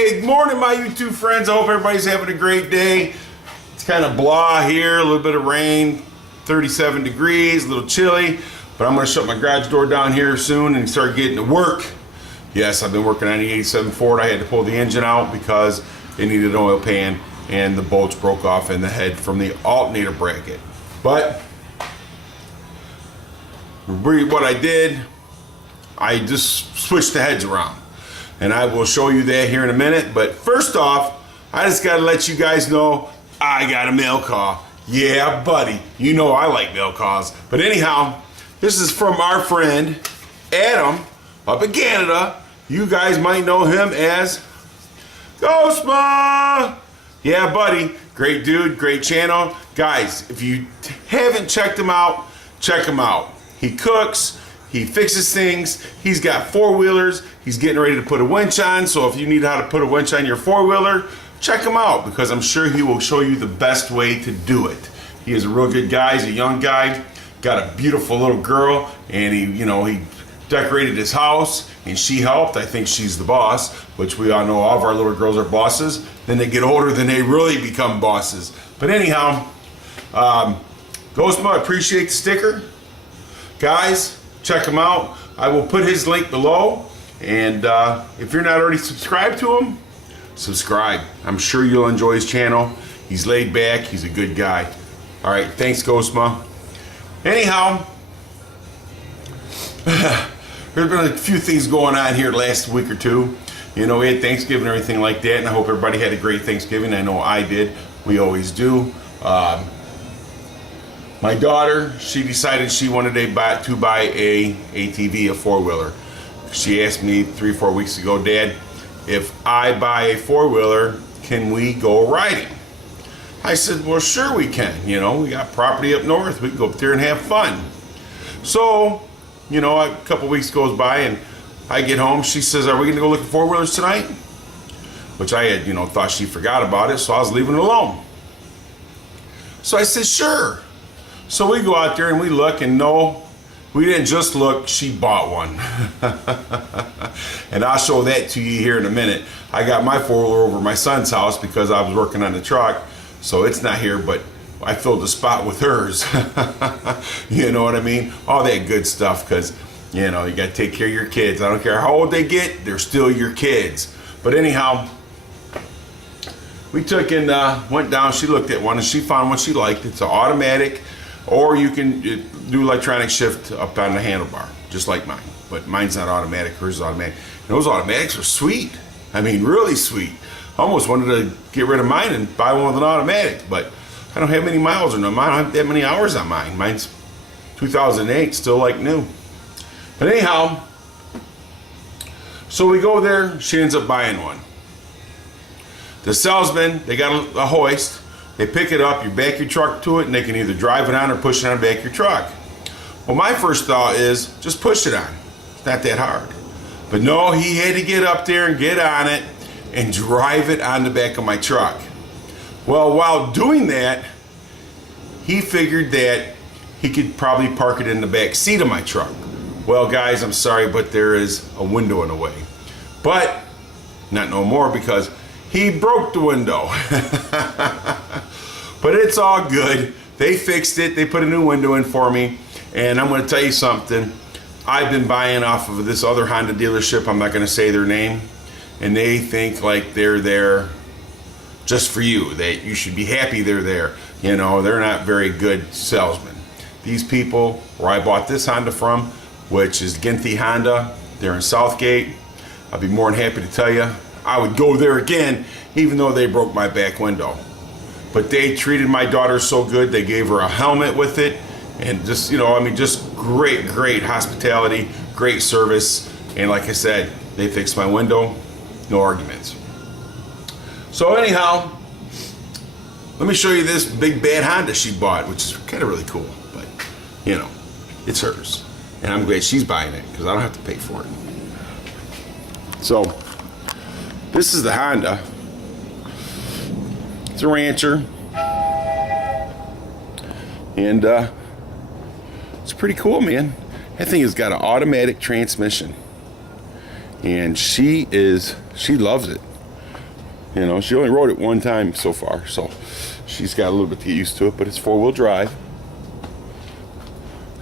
Hey, good morning, my YouTube friends. I hope everybody's having a great day. It's kind of blah here, a little bit of rain, 37 degrees, a little chilly, but I'm going to shut my garage door down here soon and start getting to work. Yes, I've been working on the 87 Ford. I had to pull the engine out because it needed an oil pan and the bolts broke off in the head from the alternator bracket. But what I did, I just switched the heads around. And I will show you that here in a minute. But first off, I just got to let you guys know I got a mail call. Yeah, buddy. You know I like mail calls. But anyhow, this is from our friend Adam up in Canada. You guys might know him as Ghostma. Yeah, buddy. Great dude, great channel. Guys, if you haven't checked him out, check him out. He cooks. He fixes things. He's got four-wheelers. He's getting ready to put a winch on. So if you need how to put a winch on your four-wheeler, check him out because I'm sure he will show you the best way to do it. He is a real good guy. He's a young guy. Got a beautiful little girl, and he decorated his house, and she helped. I think she's the boss, which we all know all of our little girls are bosses. Then they get older, then they really become bosses. But anyhow, Ghostma, I appreciate the sticker. Guys, check him out. I will put his link below. And if you're not already subscribed to him, subscribe. I'm sure you'll enjoy his channel. He's laid back. He's a good guy. All right. Thanks, Ghostma. Anyhow, there's been a few things going on here last week or two. We had Thanksgiving and everything like that. And I hope everybody had a great Thanksgiving. I know I did. We always do. My daughter, she decided she wanted to buy a ATV, a four-wheeler. She asked me 3 or 4 weeks ago, Dad, if I buy a four-wheeler, can we go riding? I said, well, sure we can. We got property up north. We can go up there and have fun. So, a couple weeks goes by and I get home. She says, are we going to go look at four-wheelers tonight? Which I had, thought she forgot about it, so I was leaving it alone. So I said, sure. So we go out there and we look, and no, we didn't just look, she bought one. And I'll show that to you here in a minute. I got my four-wheeler over at my son's house because I was working on the truck, so it's not here, but I filled the spot with hers. You know what I mean? All that good stuff, because, you got to take care of your kids. I don't care how old they get, they're still your kids. But anyhow, we took and went down, she looked at one, and she found one she liked. It's an automatic. Or you can do electronic shift up on the handlebar, just like mine. But mine's not automatic, hers is automatic. And those automatics are sweet. I mean, really sweet. I almost wanted to get rid of mine and buy one with an automatic, but I don't have many miles on them. I don't have that many hours on mine. Mine's 2008, still like new. But anyhow, so we go there, she ends up buying one. The salesman, they got a hoist. They pick it up, you back your truck to it, and they can either drive it on or push it on the back of your truck. Well, my first thought is, just push it on. It's not that hard. But no, he had to get up there and get on it and drive it on the back of my truck. Well, while doing that, he figured that he could probably park it in the back seat of my truck. Well, guys, I'm sorry, but there is a window in the way. But, not no more, because he broke the window. But it's all good. They fixed it. They put a new window in for me. And I'm going to tell you something. I've been buying off of this other Honda dealership. I'm not going to say their name. And they think like they're there just for you. That you should be happy they're there. They're not very good salesmen. These people where I bought this Honda from, which is Ginty Honda, they're in Southgate. I'll be more than happy to tell you, I would go there again, even though they broke my back window. But they treated my daughter so good. They gave her a helmet with it, and just, just great hospitality, great service. And like I said, they fixed my window, no arguments. So anyhow, let me show you this big bad Honda she bought, which is kind of really cool. But, it's hers. And I'm glad she's buying it because I don't have to pay for it. So, this is the Honda. It's a Rancher. And it's pretty cool, man. That thing has got an automatic transmission. And she loves it. You know, she only rode it one time so far, so she's got a little bit to get used to it, but it's 4-wheel drive.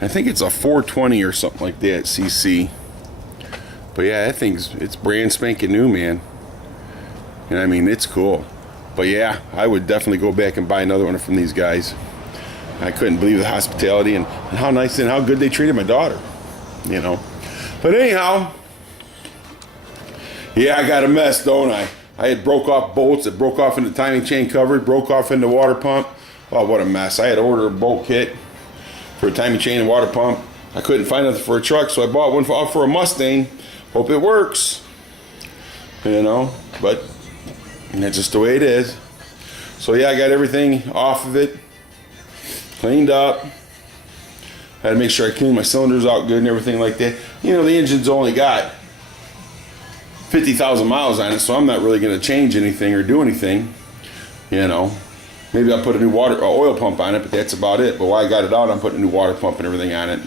I think it's a 420 or something like that cc. But yeah, that thing's, it's brand spanking new, man. And I mean, it's cool. But yeah, I would definitely go back and buy another one from these guys. I couldn't believe the hospitality and how nice and how good they treated my daughter, you know. But anyhow, yeah, I got a mess, don't I? I had broke off bolts. It broke off in the timing chain cover, broke off in the water pump. Oh, what a mess. I had to order a bolt kit for a timing chain and water pump. I couldn't find nothing for a truck, so I bought one for a Mustang. Hope it works, you know, but that's just the way it is. So yeah, I got everything off of it, cleaned up. I had to make sure I cleaned my cylinders out good and everything like that. You know, the engine's only got 50,000 miles on it, so I'm not really going to change anything or do anything, you know. Maybe I'll put a new oil pump on it, but that's about it. But while I got it out, I'm putting a new water pump and everything on it,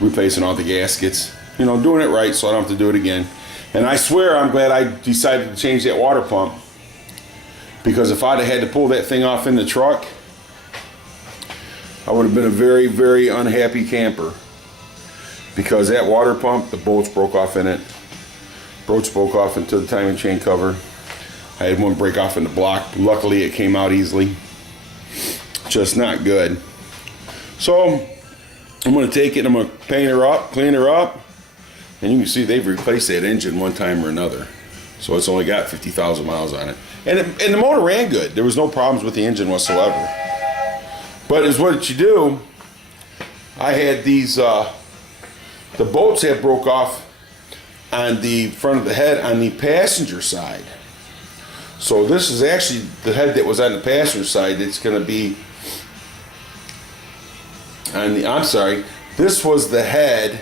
replacing all the gaskets, you know, doing it right so I don't have to do it again. And I swear I'm glad I decided to change that water pump, because if I'd have had to pull that thing off in the truck, I would have been a very, very unhappy camper, because that water pump, the bolts broke off in it. Bolts broke off into the timing chain cover. I had one break off in the block. Luckily, it came out easily. Just not good. So I'm going to take it and I'm going to paint her up, clean her up. And you can see they've replaced that engine one time or another. So it's only got 50,000 miles on it. And the motor ran good. There was no problems with the engine whatsoever. But it's what you do. I had these, the bolts had broke off on the front of the head on the passenger side. So this is actually the head that was on the passenger side. It's going to be on the, I'm sorry, this was the head.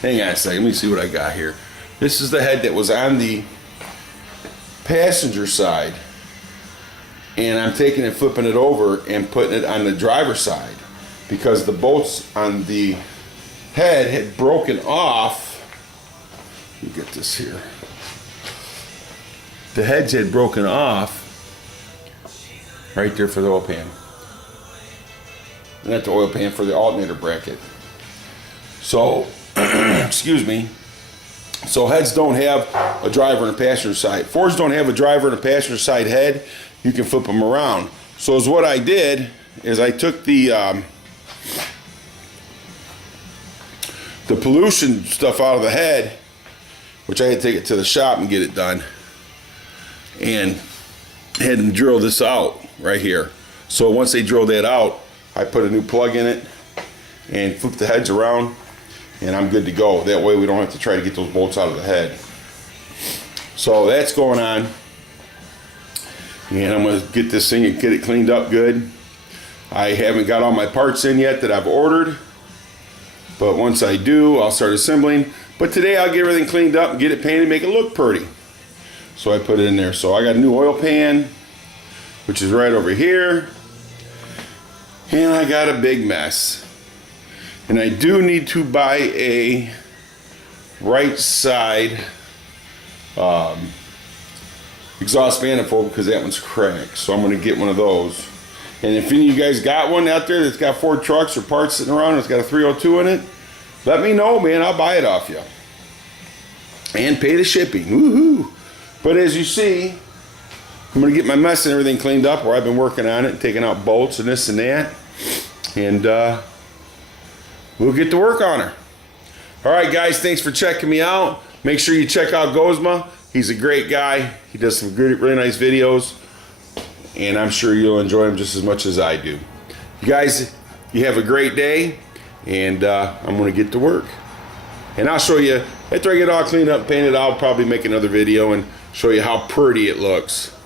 Hang on a second, let me see what I got here. This is the head that was on the passenger side. And I'm taking it, flipping it over and putting it on the driver's side, because the bolts on the head had broken off. Let me get this here. The heads had broken off right there for the oil pan. Not the oil pan, for the alternator bracket. So, excuse me. So heads don't have a driver and a passenger side. Fords don't have a driver and a passenger side head. You can flip them around. So is what I did is I took the pollution stuff out of the head, which I had to take it to the shop and get it done, and had them drill this out right here. So once they drilled that out, I put a new plug in it and flip the heads around, and I'm good to go. That way we don't have to try to get those bolts out of the head. So that's going on, and I'm going to get this thing and get it cleaned up good. I haven't got all my parts in yet that I've ordered, but once I do, I'll start assembling. But today I'll get everything cleaned up and get it painted, make it look pretty. So I put it in there. So I got a new oil pan, which is right over here. And I got a big mess. And I do need to buy a right side exhaust manifold, because that one's cracked. So I'm going to get one of those. And if any of you guys got one out there that's got Ford trucks or parts sitting around and it's got a 302 in it, let me know, man. I'll buy it off you. And pay the shipping. Woohoo! But as you see, I'm going to get my mess and everything cleaned up, where I've been working on it and taking out bolts and this and that. And we'll get to work on her. All right, guys. Thanks for checking me out. Make sure you check out Gozma. He's a great guy. He does some great, really nice videos. And I'm sure you'll enjoy him just as much as I do. You guys, you have a great day. And I'm going to get to work. And I'll show you, after I get all cleaned up and painted, I'll probably make another video and show you how pretty it looks.